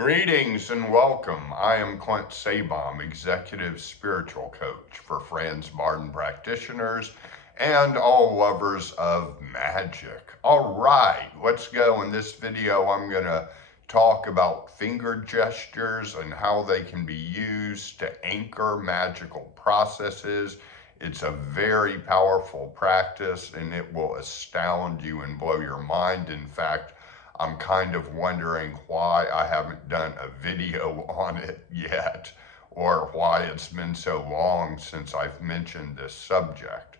Greetings and welcome. I am Clint Sabom, Executive Spiritual Coach for Franz Barton practitioners and all lovers of magic. All right, let's go. In this video, I'm going to talk about finger gestures and how they can be used to anchor magical processes. It's a very powerful practice and it will astound you and blow your mind. In fact, I'm kind of wondering why I haven't done a video on it yet, or why it's been so long since I've mentioned this subject.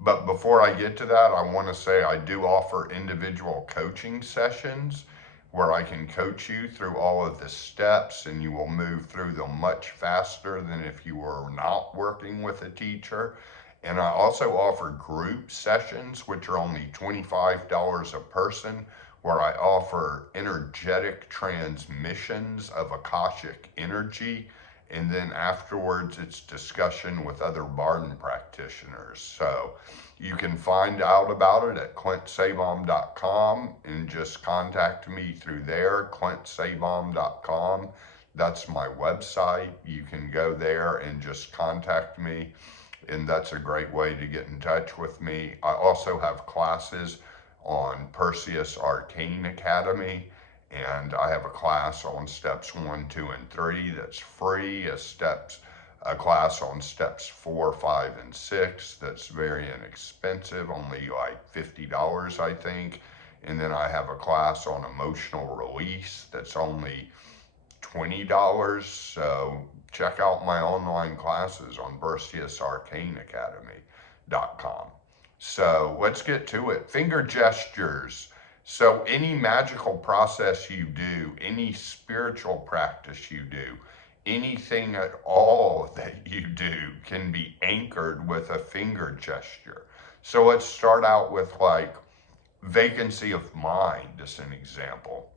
But before I get to that, I want to say I do offer individual coaching sessions where I can coach you through all of the steps and you will move through them much faster than if you were not working with a teacher. And I also offer group sessions, which are only $25 a person, where I offer energetic transmissions of Akashic energy. And then afterwards, it's discussion with other Barton practitioners. So you can find out about it at ClintSabom.com and just contact me through there, ClintSabom.com. That's my website. You can go there and just contact me. And that's a great way to get in touch with me. I also have classes on Perseus Arcane Academy, and I have a class on steps 1, 2, and 3 that's free, a class on steps 4, 5, and 6 that's very inexpensive, only like $50 I think, and then I have a class on emotional release that's only $20. So check out my online classes on PerseusArcaneAcademy.com. So let's get to it. Finger gestures. So any magical process you do, any spiritual practice you do, anything at all that you do can be anchored with a finger gesture. So let's start out with like vacancy of mind as an example.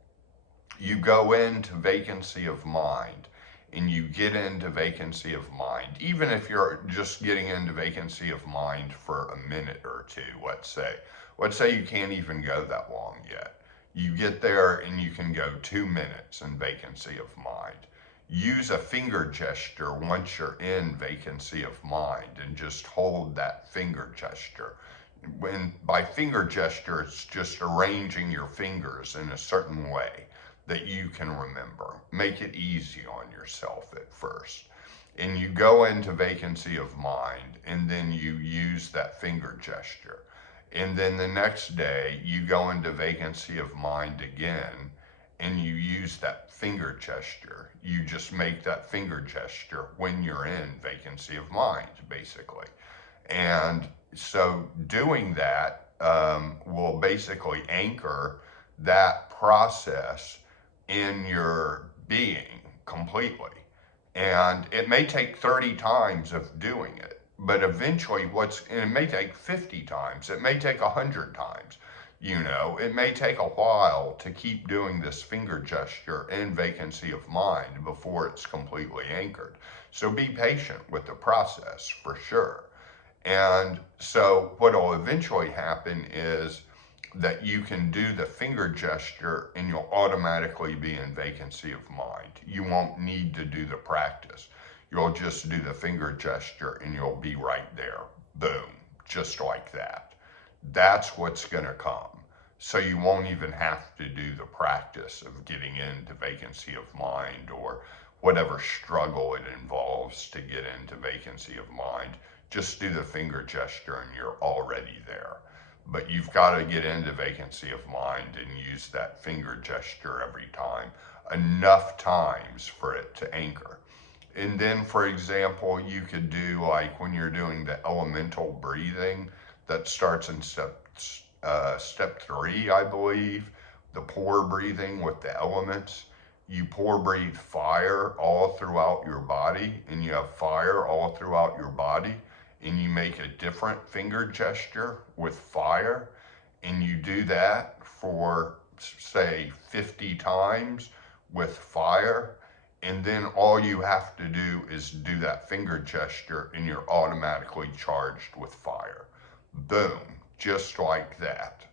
You go into vacancy of mind and you get into vacancy of mind, even if you're just getting into vacancy of mind for a minute or two, let's say you can't even go that long yet. You get there and you can go 2 minutes in vacancy of mind. Use a finger gesture once you're in vacancy of mind and just hold that finger gesture. When by finger gesture, it's just arranging your fingers in a certain way that you can remember. Make it easy on yourself at first. And you go into vacancy of mind and then you use that finger gesture. And then the next day you go into vacancy of mind again and you use that finger gesture. You just make that finger gesture when you're in vacancy of mind, basically. And so doing that will basically anchor that process in your being completely. And it may take 30 times of doing it, but eventually and it may take 50 times, it may take 100 times, it may take a while to keep doing this finger gesture in vacancy of mind before it's completely anchored. So be patient with the process for sure. And so what will eventually happen is that you can do the finger gesture and you'll automatically be in vacancy of mind. You won't need to do the practice. You'll just do the finger gesture and you'll be right there. Boom, just like that. That's what's going to come. So you won't even have to do the practice of getting into vacancy of mind or whatever struggle it involves to get into vacancy of mind. Just do the finger gesture and you're already there. But you've got to get into vacancy of mind and use that finger gesture every time, enough times for it to anchor. And then, for example, you could do like when you're doing the elemental breathing that starts in step 3, I believe, the pour breathing with the elements. You pour breathe fire all throughout your body, and you have fire all throughout your body. And you make a different finger gesture with fire, and you do that for, say, 50 times with fire, and then all you have to do is do that finger gesture and you're automatically charged with fire. Boom, just like that.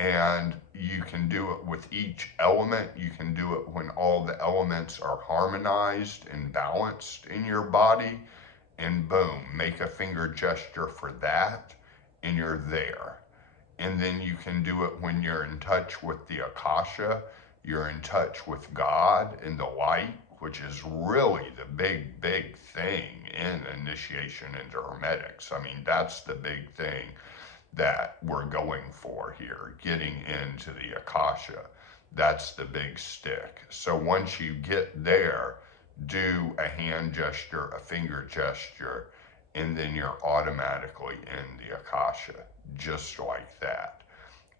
And you can do it with each element. You can do it when all the elements are harmonized and balanced in your body. And boom, make a finger gesture for that, and you're there. And then you can do it when you're in touch with the Akasha, you're in touch with God and the light, which is really the big thing in initiation into Hermetics. I mean, that's the big thing that we're going for here, getting into the Akasha. That's the big stick. So once you get there, do a hand gesture, a finger gesture, and then you're automatically in the Akasha, just like that.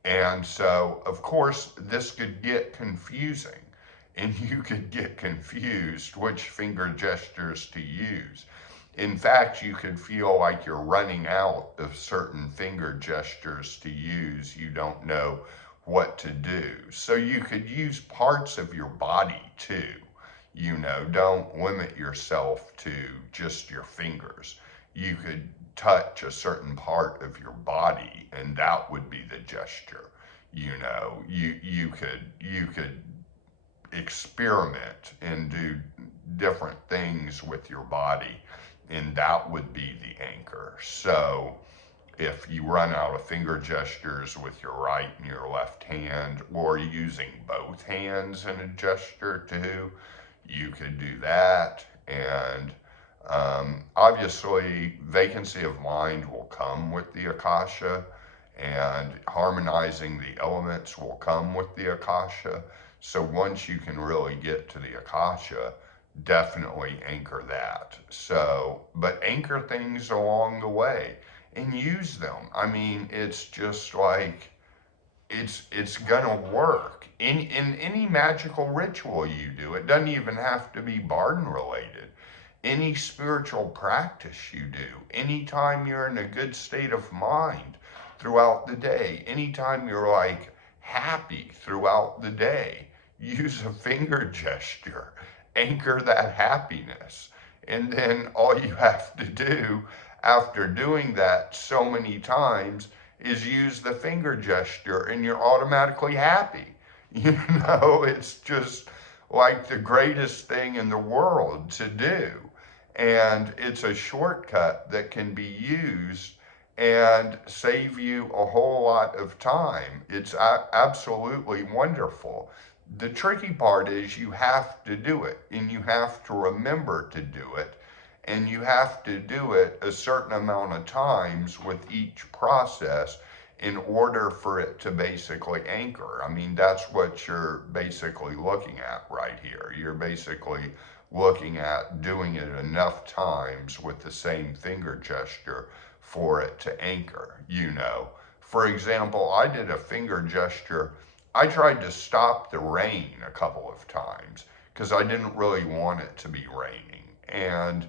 And so, of course, this could get confusing, and you could get confused which finger gestures to use. In fact, you could feel like you're running out of certain finger gestures to use. You don't know what to do. So you could use parts of your body too. You know, don't limit yourself to just your fingers. You could touch a certain part of your body and that would be the gesture. You know, you could experiment and do different things with your body, and that would be the anchor. So if you run out of finger gestures with your right and your left hand, or using both hands in a gesture too, you could do that. And obviously, vacancy of mind will come with the Akasha, and harmonizing the elements will come with the Akasha. So once you can really get to the Akasha, definitely anchor that. So, but anchor things along the way and use them. I mean, it's just like, it's gonna work in any magical ritual you do. It doesn't even have to be Barden related. Any spiritual practice you do, anytime you're in a good state of mind throughout the day, anytime you're like happy throughout the day, use a finger gesture, anchor that happiness. And then all you have to do after doing that so many times is use the finger gesture and you're automatically happy. You know, it's just like the greatest thing in the world to do. And it's a shortcut that can be used and save you a whole lot of time. It's absolutely wonderful. The tricky part is you have to do it, and you have to remember to do it, and you have to do it a certain amount of times with each process in order for it to basically anchor. I mean, that's what you're basically looking at right here. You're basically looking at doing it enough times with the same finger gesture for it to anchor, you know. For example, I did a finger gesture. I tried to stop the rain a couple of times because I didn't really want it to be raining. And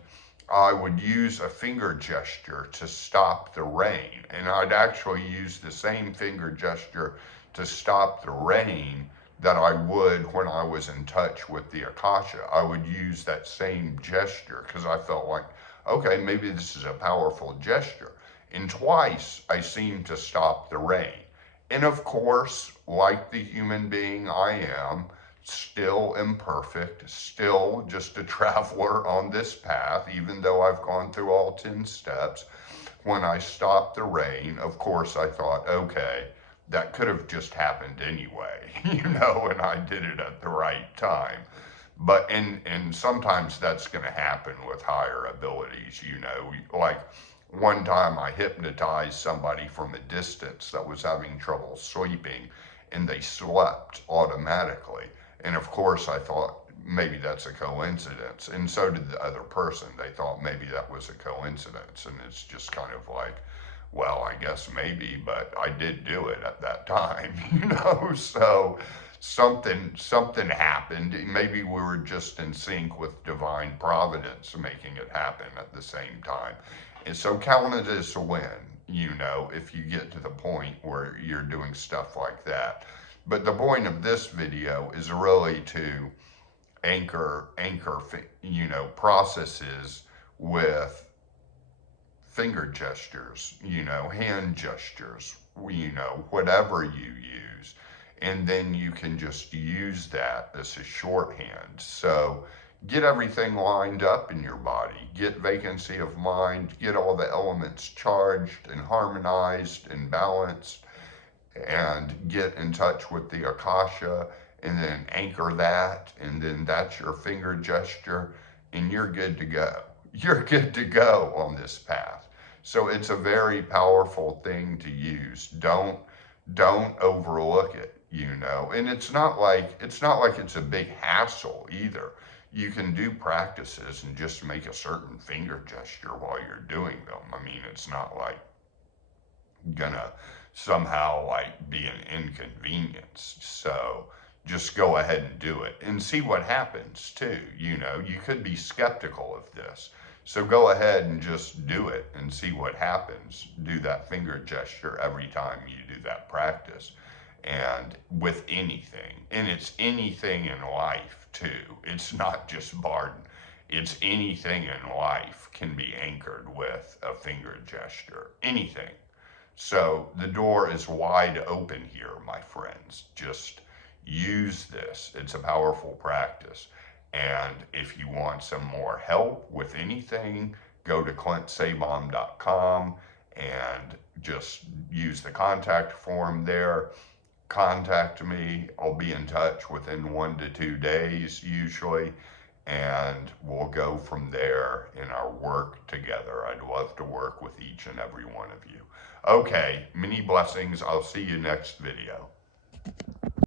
I would use a finger gesture to stop the rain. And I'd actually use the same finger gesture to stop the rain that I would when I was in touch with the Akasha. I would use that same gesture because I felt like, okay, maybe this is a powerful gesture. And twice I seemed to stop the rain. And of course, like the human being I am, still imperfect, still just a traveler on this path, even though I've gone through all 10 steps. When I stopped the rain, of course, I thought, okay, that could have just happened anyway, you know, and I did it at the right time. But, and sometimes that's going to happen with higher abilities, you know, like one time I hypnotized somebody from a distance that was having trouble sleeping, and they slept automatically. And of course, I thought maybe that's a coincidence. And so did the other person. They thought maybe that was a coincidence. And it's just kind of like, well, I guess maybe, but I did do it at that time, you know? So something happened. Maybe we were just in sync with divine providence making it happen at the same time. And so count it as a win, you know, if you get to the point where you're doing stuff like that. But the point of this video is really to anchor, you know, processes with finger gestures, you know, hand gestures, whatever you use. And then you can just use that as a shorthand. So get everything lined up in your body, get vacancy of mind, get all the elements charged and harmonized and balanced, and get in touch with the Akasha, and then anchor that, and then that's your finger gesture, and you're good to go. You're good to go on this path. So it's a very powerful thing to use. Don't overlook it, and it's not like it's a big hassle either. You can do practices and just make a certain finger gesture while you're doing them. I mean, it's not like gonna somehow like be an inconvenience. So just go ahead and do it and see what happens too. You could be skeptical of this. So go ahead and just do it and see what happens. Do that finger gesture every time you do that practice. And with anything, and it's anything in life too. It's not just Barden. It's anything in life can be anchored with a finger gesture. Anything. So the door is wide open here, my friends. Just use this. It's a powerful practice. And if you want some more help with anything, go to ClintSabom.com and just use the contact form there. Contact me. I'll be in touch within 1 to 2 days usually, and we'll go from there in our work together. I'd love to work with each and every one of you. Okay, many blessings. I'll see you next video.